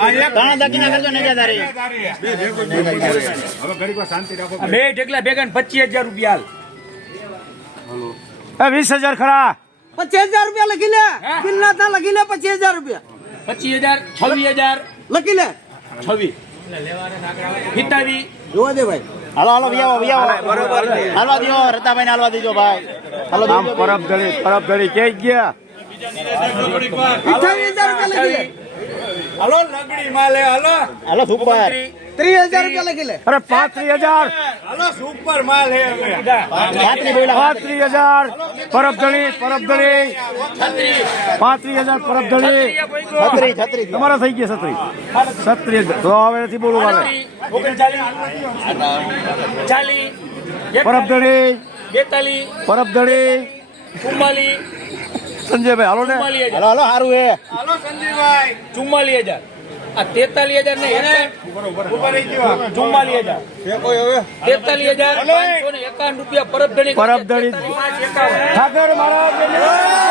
ત્રણ દાગીના કરજો ને તારી બે ઢેકલા ભેગા 25,000 રૂપિયા 20,000 ખરા 25,000 રૂપિયા લખી લે કિલ્લા તા લખી લે 25,000 રૂપિયા 25,000 26,000 લખી લે 26 27 જોવા દે ભાઈ હાલો હાલો વિયાવો બરોબર છે. હાલવા દો રતાભાઈ ને હાલવા દેજો ભાઈ હાલો આમ પરબ ધડી ક્યાંય ગયા 28,000 રૂપિયા લખી લે હાલો લગડી માં લે હાલો હાલો સુપર 30,000 રૂપિયા લખી લે અરે 35,000 હાલો સુપર માં લે રાત્રી બોલા 35,000 પરબ ધડી 35,000 પરબ ધડી છત્રી છત્રી તમારા થઈ ગયા છત્રી તો હવે નથી બોલવું વાલે 39 પરબ ધડી 42 પરબ ધડી 44 સંજયભાઈ હાલો ને 44,000 હાલો હાલો સારું હે હાલો સંજીવભાઈ 44,000 આ 43,000 ને 44,000 43,551 રૂપિયા પરબ ધડી પરબ ધડી ઠાકર મહારાજ